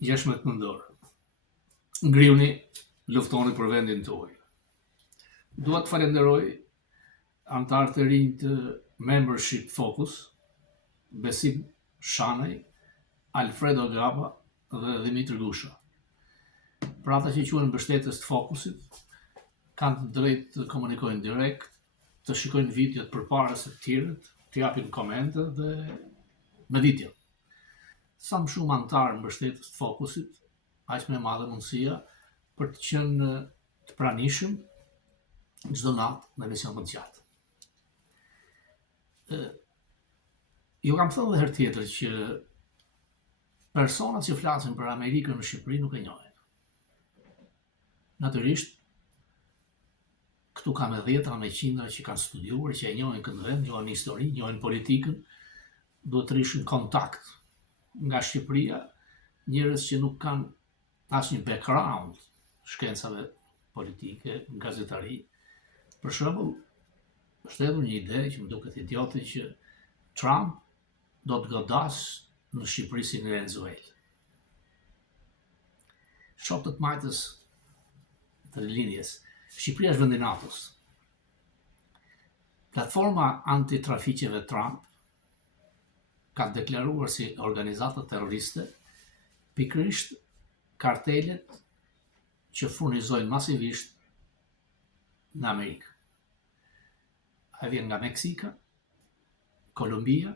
16 nëntor. Ngriuni, luftoni për vendin tuaj. Dua të falenderoj antarët e rinj të Membership Focus, Besim Shanaj, Alfredo Gaba dhe Dimitri Gusha. Për ata që quhen mbështetës të Focusit, kanë të drejtë të komunikojnë direkt, të shikojnë videot përpara se të tjerët, të japin komente dhe me video. Sa më shumë antarë mbështetës të Focusit, aq më e madhe mundësia për të qenë të pranishëm çdo natë në emision më të gjatë. Ju kam thënë edhe herë tjetër që personat që flasin për Amerikën në Shqipëri nuk e njohin. Natyrisht, këtu ka me dhjetra me qindra që kanë studiuar, që e njohin këtë vend, njohin histori, njohin politikën, duhet të rishën kontakt nga Shqipëria, njerëz që nuk kanë asnjë background shkencave politike, gazetari. Për shembull, është edhe një ide që më duket idiote që Trump do të godas në Shqipëri si në Venezuelë. Shokët majtës të linjes, Shqipëria është vendi NATO-s. Platforma antitrafiqeve Trump ka deklaruar si organizata terroriste pikërisht kartelet që furnizojnë masivisht në Amerikë. Ai vjen nga Meksika, Kolumbia,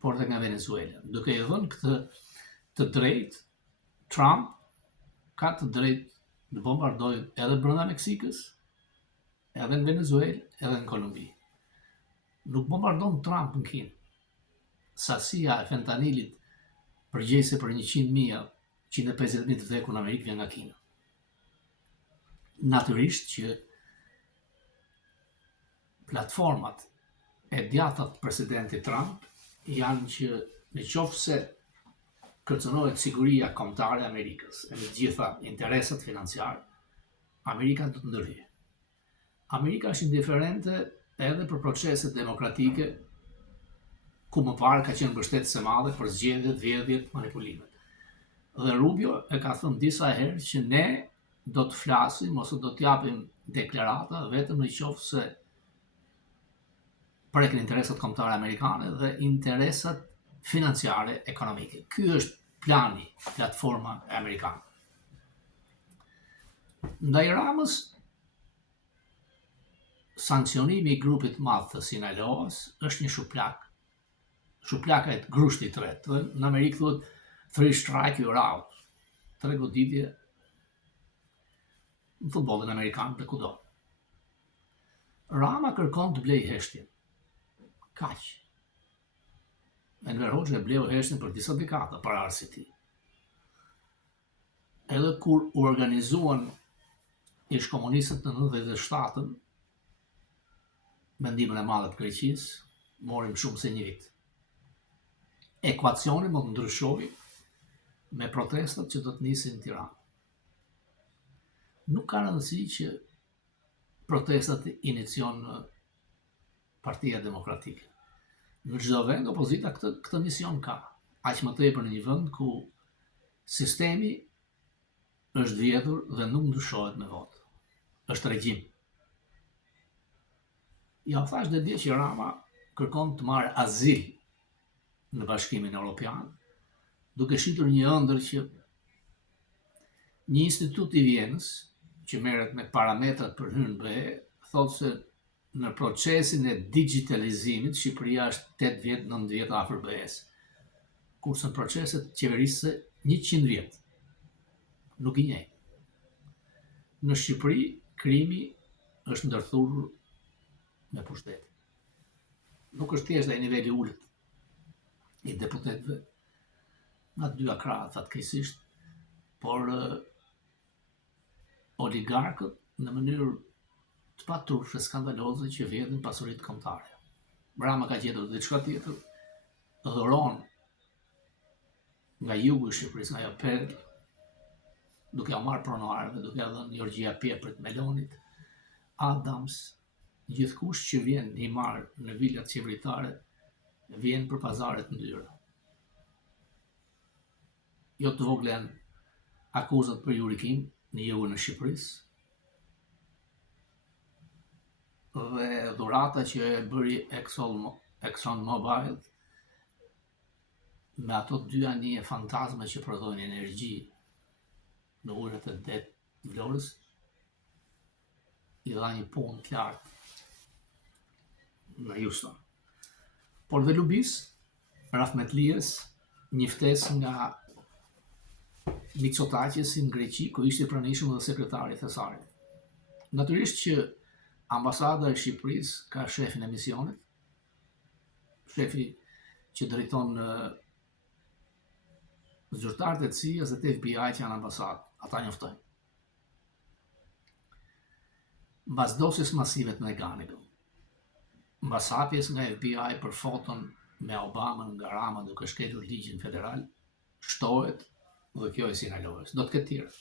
por dhe nga Venezuela. Duke i dhënë këtë të drejtë, Trump ka të drejtë të bombardojë edhe brenda Meksikës, edhe në Venezuelë, edhe në Kolumbi. Nuk bombardon Trump në Kinë. Sasia e fentanilit përgjegjëse për 100.000, 150.000 të vdekur në Amerikë vjen nga Kina. Natyrisht që platformat e djata të presidentit Trump janë që në qoftë se kërcënohet siguria kombëtare e Amerikës e me të gjitha interesat financiare, Amerika do të ndërhyjë. Amerika është indiferente edhe për proceset demokratike ku më parë ka qenë mbështetës e madhe për zgjedhjet, vjedhjet, manipulimet. Dhe Rubio e ka thënë disa herë që ne do të flasim ose do të japim deklarata vetëm në qoftë se preken interesat kombëtare amerikane dhe interesat financiare ekonomike. Ky është plani, platforma e amerikane. Ndaj Ramës, sankcionimi i grupit madh të Sinaloas është një shuplak. Shuplaka e grushtit të tretë. Dhe në Amerikë thuhet 3 strike you're out. 3 goditje në futbollin amerikan dhe kudo. Rama kërkon të blej heshtjen. Kaq. Enver Hoxha e bleu heshtjen për disa dekada para arsit tij. Edhe kur u organizuan ish komunistët në 97-ën, me ndihmën e madhe të Greqisë, morim shumë se një vit. Ekuacioni mund të ndryshojë me protestat që do të nisin në Tiranë. Nuk ka rëndësi që protestat inicion Partia Demokratike. Në çdo vend opozita këtë mision ka. Aq më tepër në një vend ku sistemi është vjedhur dhe nuk ndryshohet me votë. Është regjim. Ja thash dhe dje që Rama kërkon të marrë azil në Bashkimin Evropian, duke shitur një ëndër që një institut i Vjenës, që merret me parametrat për hyrje në BE, thotë se në procesin e digitalizimit Shqipëria është 8 vjet, 9 vjet afër BE-s. Kurse në proceset qeverisë 100 vjet. Nuk i njeh. Në Shqipëri krimi është ndërthurur me pushtet. Nuk është thjesht ai niveli ulët i deputetëve nga të dyja krahët fatkeqësisht, por oligarkët në mënyrë të paturshme skandaloze që vjedhin pasuritë kombëtare. Rama ka gjetur diçka tjetër, dhuron nga jugu i Shqipërisë, nga ajo perlë, duke ja marrë pronarëve, duke ja dhënë Jorgjia Pjeprit, Melonit, Adams, gjithkush që vjen i marrë në vilat qeveritare, vjen për pazaret ndyra. jo të voglen akuzat për jurikim në jugun e Shqipërisë, dhe dhurata që e bëri ExxonMobil me ato dy anije fantazme që prodhojnë energji në ujërat e det Vlorës, i dha një punë të lartë në Houston. Por dhe Lubis, Rahmetlijes, një ftesë nga Mitsotakis në Greqi, ku ishte i pranishëm dhe sekretari thesarit. Natyrisht që ambasada e Shqipërisë ka shefin e misionit, shefi që drejton zyrtarët e CIA-s dhe të FBI që janë ambasadë, ata njoftojnë. Mbas dosjes masive të Neganit, mbas hapjes nga FBI për foton me Obamën nga Rama duke shkelur ligjin federal, shtohet dhe kjo e sinalohet. Do të ketë tjera.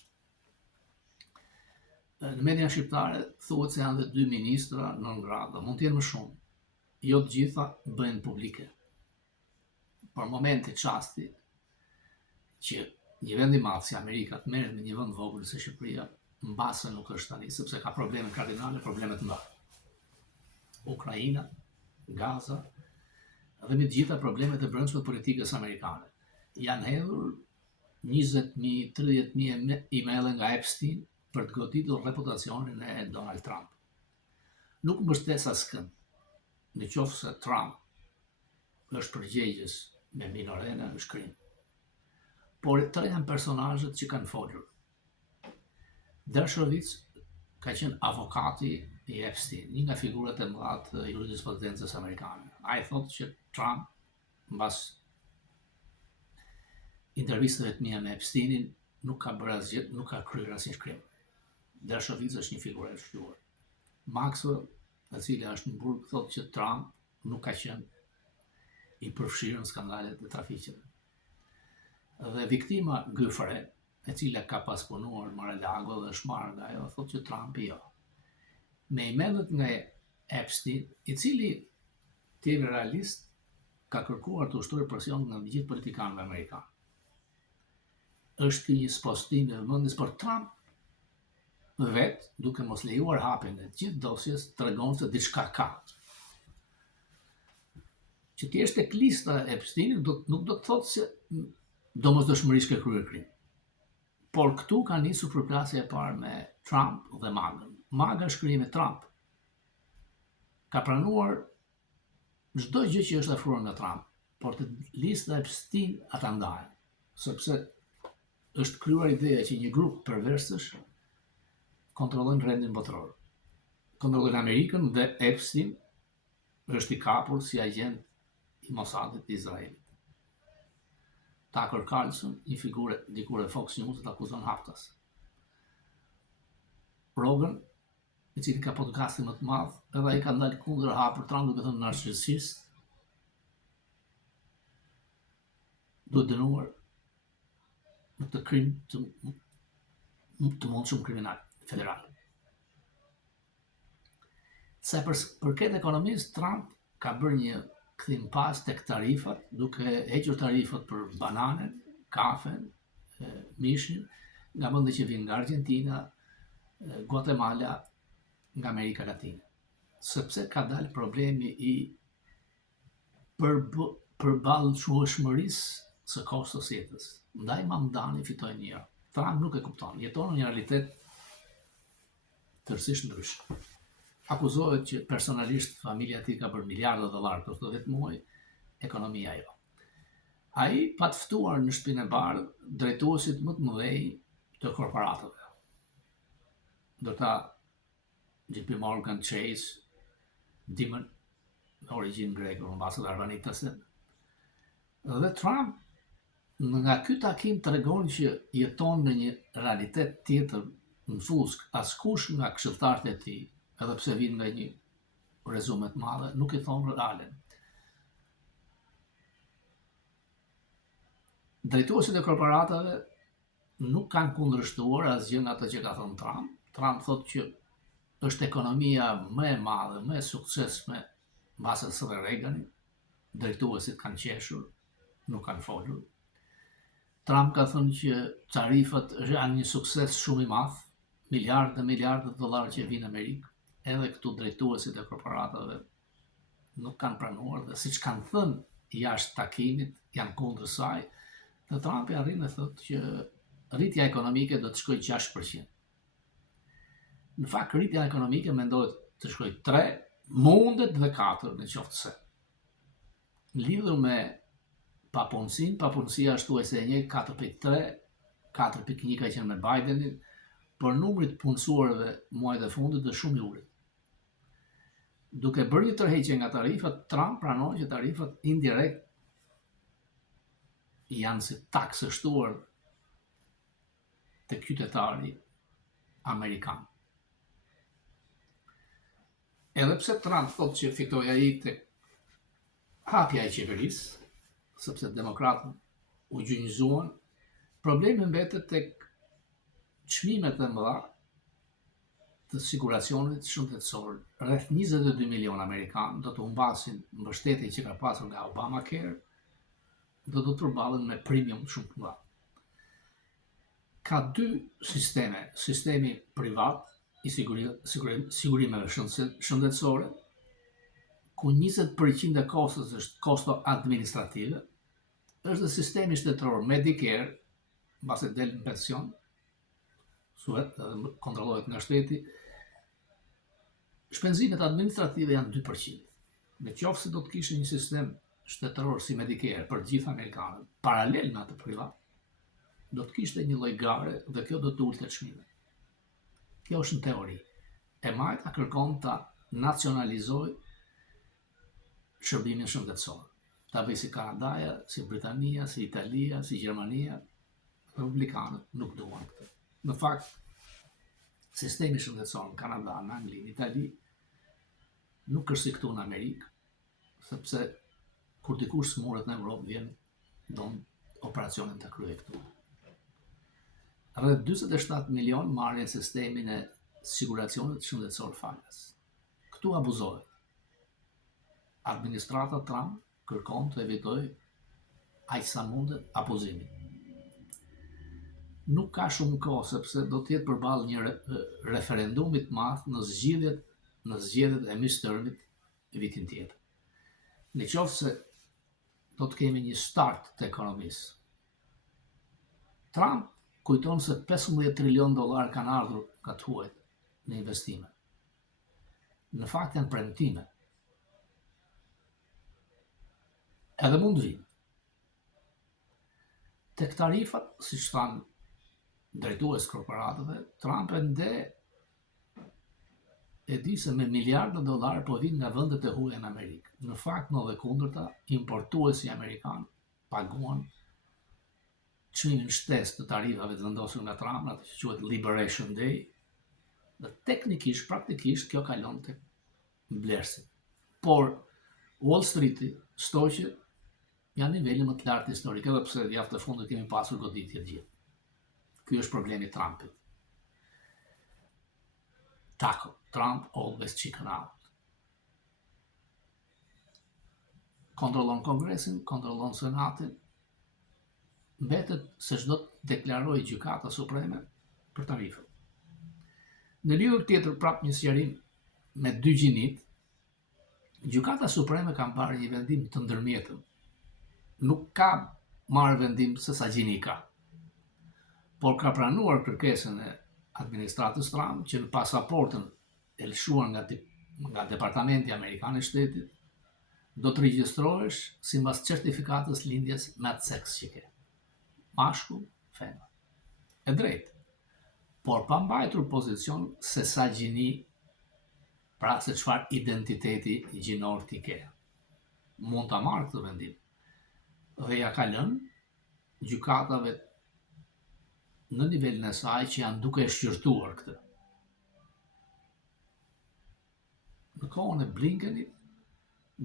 Në media shqiptare thuhet se janë dhe 2 ministra non grata, mund të jenë më shumë. Jo të gjitha bëhen publike. Për momenti çasti që një vend i madh si Amerika të merret me një vend vogël si Shqipëria, mbase nuk është tani, sepse ka probleme kardinale, probleme të mëdha. Ukraina, Gaza, dhe me të gjitha problemet e brendshme të politikës amerikane. Janë hedhur 20.000, 30.000 email nga Epstein për të goditur reputacionin e Donald Trump. Nuk mbështes askënd, në qoftë se Trump është përgjegjës me minorene në shkrim. Por 3 janë personazhet që kanë folur. Dershowitz ka qenë avokati i Epstein, një nga figurat e mëdha të jurisprudencës amerikane. Ai thotë që Trump, mbas intervistave të mia me Epsteinin, nuk ka bërë asgjë, nuk ka kryer asnjë shkrim. Dershowitz është një figurë e shquar. Maxwell, e cila është në burg, thotë që Trump nuk ka qenë i përfshirë në skandalet e trafiqeve. Dhe viktima Gyfre, e cila ka pas punuar në Mar-a-Lago dhe është marrë nga ajo, thotë që Trumpi jo. Me emailët nga Epstein, i cili tjere realist ka kërkuar të ushtrojë presion nga gjithë politikanëve amerikanë. Është një spostim i vëmendjes për Trump vetë, duke mos lejuar hapjen e gjithë dosjes, tregon se diçka ka. Që ti është tek lista e Epsteinit nuk do të thotë se domosdoshmërisht ka kryer krim. Por këtu ka nisur përplasja e parë me Trump dhe Magën. Maga shkrimi Trump ka pranuar çdo gjë që është ofruar nga Trump, por të lista e Epstein ata ndahen, sepse është krijuar ideja që një grup perversësh kontrollojnë rendin botëror. Kontrollojnë Amerikën dhe Epstein është i kapur si agent i Mossadit të Izraelit. Tucker Carlson, një figurë dikur e Fox News, të akuzon haptas. Rogan, i cili ka podcastin më të madh, edhe ai ka ndalë kundër hapur Trump duke thënë narcisist, duhet dënuar në të krim të mundshëm kriminal federal. Sa përket ekonomisë, Trump ka bërë një kthim pas tek tarifat, duke hequr tarifat për bananën, kafen, mishin, nga vendet që vijnë nga Argentina, Guatemala, nga Amerika Latine. Sepse ka dalë problemi i përballëshmërisë së kostos jetës. Ndaj Mamdani fitoi një. Trump nuk e kupton, jeton në një realitet tërësisht ndryshe. Akuzohet që personalisht familja e tij ka bërë miliarda dollar për 10 muaj, ekonomia jo. Ai pa të ftuar në shtëpinë e bardhë drejtuesit më të mëdhenj të korporatave. Ndërta JP Morgan Chase, Dimon, në origjinë greke, mbasi Arvanitasen. Dhe Trump nga ky takim tregon që jeton në një realitet tjetër në fusk. Askush nga këshilltarët e tij, edhe pse vinë nga një rezume të madhe, nuk i thonë realen. Drejtuesit e korporatave nuk kanë kundërshtuar asgjë nga ato që ka thënë Trump. Trump thotë që është ekonomia më e madhe, më e suksesshme mbas së Reaganit. Drejtuesit kanë qeshur, nuk kanë folur. Trump ka thënë që tarifat janë një sukses shumë i madh, miliardë dollar që vinë në Amerikë, edhe këtu drejtuesit e korporatave nuk kanë pranuar dhe siç kanë thënë jashtë takimit, janë kundër saj, dhe Trumpi arrin të thotë që rritja ekonomike do të shkojë 6%. Në fakt rritja ekonomike mendohet të shkojë 3, mundet dhe 4 në qoftë se. Lidhur me papunësia ashtu e se e një 4.3, 4.1 ka qenë me Bidenin, për numrit punësuarve muajt e fundit dhe shumë i ulët. Duke bërë një tërheqje nga tarifat, Trump pranon që tarifat indirekt janë si taksë shtuar të qytetari amerikan. Edhe pse Trump thotë që fitoi ai tek hapja e qeverisë, sepse demokratët u gjynjëzuan, problemi mbetet tek çmimet e mëdha të siguracionit shëndetësor. Rreth 22 milion amerikanë do të humbasin mbështetjen që ka pasur nga Obamacare, do të përballen me premium shumë të mëdha. Ka dy sisteme, sistemi privat i sigurimeve shëndetësore, ku 20% e kostës është kosto administrative, është dhe sistemi shtetëror Medicare, mbase del në pension, suhet edhe kontrollohet nga shteti, shpenzimet administrative janë 2%. Në qoftë se do të kishte një sistem shtetëror si Medicare për gjithë amerikanët, paralel me atë privat, do të kishte një lloj gare dhe kjo do të ulte çmimet. Kjo është në teori. E majta kërkon ta nacionalizoj shërbimin shëndetësor. Ta bëjë si Kanadaja, si Britania, si Italia, si Gjermania, republikanët nuk duan këtë. Në fakt, sistemi shëndetësor në Kanada, në Angli, në Itali, nuk është si këtu në Amerikë, sepse kur dikush smuret në Evropë vjen don operacionin të kryej këtu. Rreth 47 milion marrin sistemin e siguracionit shëndetësor falas. Këtu abuzohet. Administrata Trump kërkon të evitoj aq sa mundet abuzimin. Nuk ka shumë kohë sepse do të jetë përballë një referendumi të madh në zgjedhjet e midtermit vitin tjetër. Në qoftë se do të kemi një start të ekonomisë. Trump kujton se 15 trilion dollar kanë ardhur nga të huajt në investime. Në fakt janë premtime. Edhe mund vinë. Tek tarifat, siç thanë drejtues korporatëve, Trump e di se me miliardë dollar po vinë nga vendet e huaja në Amerikë. Në fakt, në dhe kundërta, importuesi amerikan paguan çmimin shtesë të tarifave të vendosur nga Trump, atë që quhet Liberation Day, dhe teknikisht, praktikisht, kjo kalon tek blerësit. Por Wall Street-i, stoqet, janë niveli më të lartë historik, edhe pse javë të fundit kemi pasur goditje të gjithë. Ky është problemi i Trumpit. Trump always chicken out. Kontrollon Kongresin, kontrollon Senatin, mbetet se çdo të deklarojë gjykata supreme për tarifën. Në lidhje tjetër prap një sqarim me dy gjinit, gjykata supreme ka marrë një vendim të ndërmjetëm. Nuk ka marrë vendim se sa gjini ka, por ka pranuar kërkesën e administratës Trump që në pasaportën e lëshuar nga Departamenti Amerikan e Shtetit do të regjistrohesh sipas certifikatës lindjes me atë seks që ke. Mashkull, femër. E drejtë. Por pa mbajtur pozicion se sa gjini, pra se çfarë identiteti gjinor ti ke. Mund ta marrë këtë vendim. Dhe ja ka lënë gjykatave në nivelin e saj që janë duke shqyrtuar këtë. Në kohën e Blinkenit,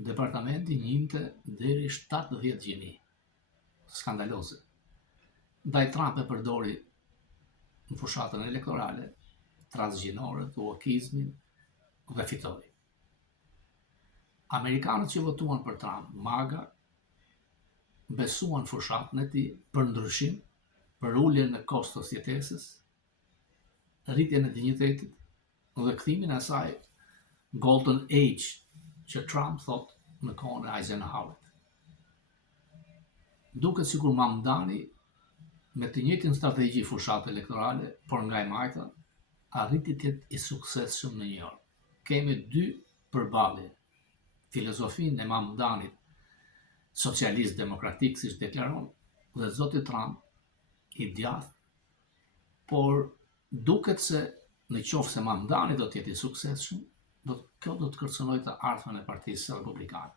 departamenti njinte deri 70 gjini. Skandaloze. Ndaj Trump e përdori në fushatën elektorale, transgjinoret, uokizmin dhe fitoi. Amerikanët që votuan për Trump, MAGA, besuan fushatën e tij për ndryshim për ulljen në kostos jetesës, rritjen e dinjitetit dhe kthimin e asaj Golden Age që Trump thot në kohën e Eisenhowerit. Duket sikur Mamdani me të njëjtin strategji fushat elektorale, por nga e majta, arriti të jetë i suksesshëm në New York. Kemi dy përballje. Filozofinë e Mamdanit socialist demokratik, siç deklaron, dhe zoti Trump i djathtë, por duket se në qoftë se Mamdani do të jetë i suksesshëm, kjo do të kërcënojë të ardhmen e Partisë Republikane.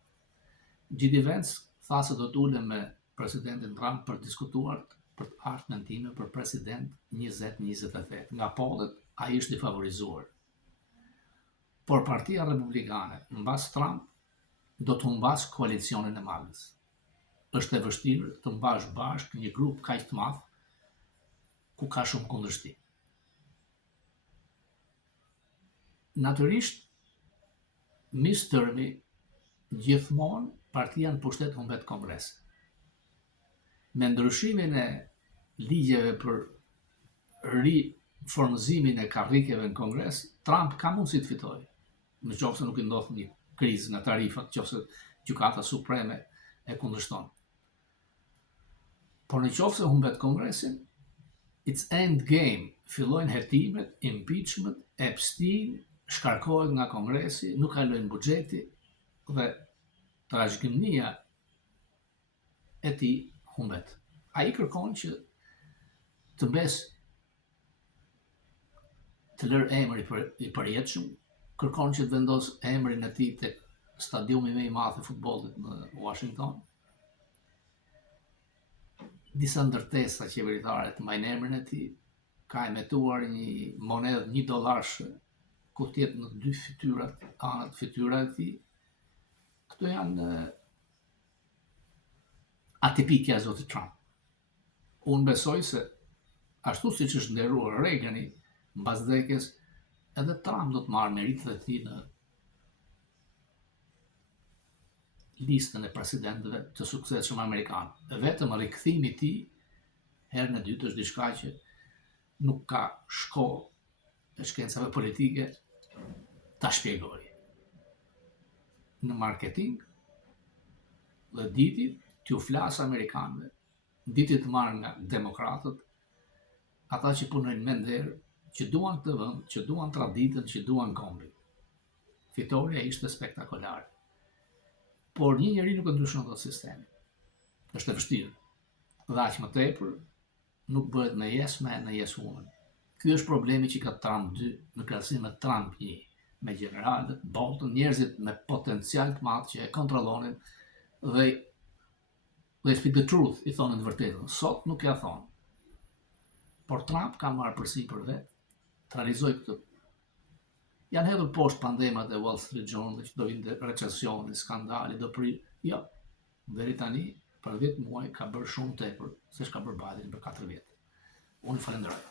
J.D. Vance tha se do të ulem me presidentin Trump për diskutuar për të ardhmen time për president 2028. Nga pollet, ai është i favorizuar. Por Partia Republikane, mbas Trump, do të humbas koalicionin e madhës. Është e vështirë të mbash bashkë një grup kaq të madh ku ka shumë kundërshtim. Natyrisht, midtermi gjithmonë partia në pushtet humbet kongres. Me ndryshimin e ligjeve për riformëzimin e karrikeve në kongres, Trump ka mundësi të fitojë, në qoftë se nuk i ndodh një krizë nga tarifat, nëse Gjykata Supreme e kundërshton. Por në qoftë se humbet kongresin, it's end game, fillojnë hetimet, impeachment, Epstein shkarkohet nga kongresi, nuk kalojnë buxheti dhe trashëgimia e tij humbet. Ai kërkon që të mbes të lërë emri i përjetshëm, kërkon që të vendos emrin e tij tek stadiumi më i madh i futbollit në Washington. Disa ndërtesa qeveritare të mbajnë emrin e tij, ka emetuar një monedhë $1 ku tjetë në dy fytyrat, anët fytyrat e tij. Këto janë atipike a zotit Trump. Unë besoj se ashtu siç është nderuar Reagani mbas vdekjes, edhe Trump do të marrë meritet e tij në listën e presidentëve të suksesshëm amerikan. Vetëm rikthimi i tij herën e dytë është diçka që nuk ka shkollë e shkencave politike ta shpjegojë. Në marketing dhe diti t'ju flas amerikanëve, diti të marrë nga demokratët, ata që punojnë me nder, që duan këtë vend, që duan traditën, që duan kombin. Fitoria ishte spektakolare. Por një njeri nuk e ndryshon dot sistemin. Është e vështirë. Dhe aq më tepër nuk bëhet në yes man, në yes woman. Ky është problemi që ka Trump 2 në krahasim me Trump 1, me generalët, botën, njerëzit me potencial të madh që e kontrollonin dhe they speak the truth, i thonë të vërtetën. Sot nuk ja thonë. Por Trump ka marrë përsipër vetë, të realizoj këtë. Janë hedhur poshtë pandemat e Wall Street Journal, që do vinte recesioni, skandali, do pri. Jo, deri tani, për 10 muaj ka bërë shumë tepër se ç'ka bërë Biden për 4 vjet. Unë falenderoj.